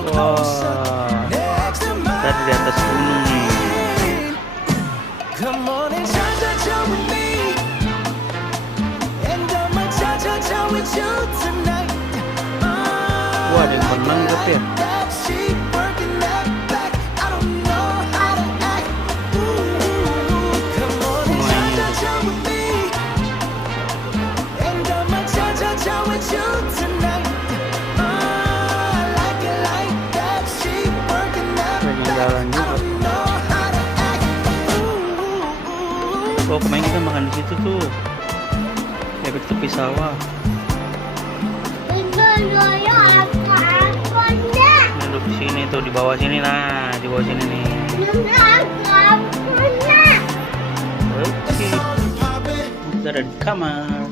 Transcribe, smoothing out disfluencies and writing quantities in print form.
Wah, tadi di atas gunung nih. Wah, ada yang menang gitu ya. Jalan juga. Oh, kemarin kita makan di situ tuh, kayak tepi sawah. Duduk di sini tuh, di bawah sini, nah di bawah sini nih. Oke, kita ada di kamar.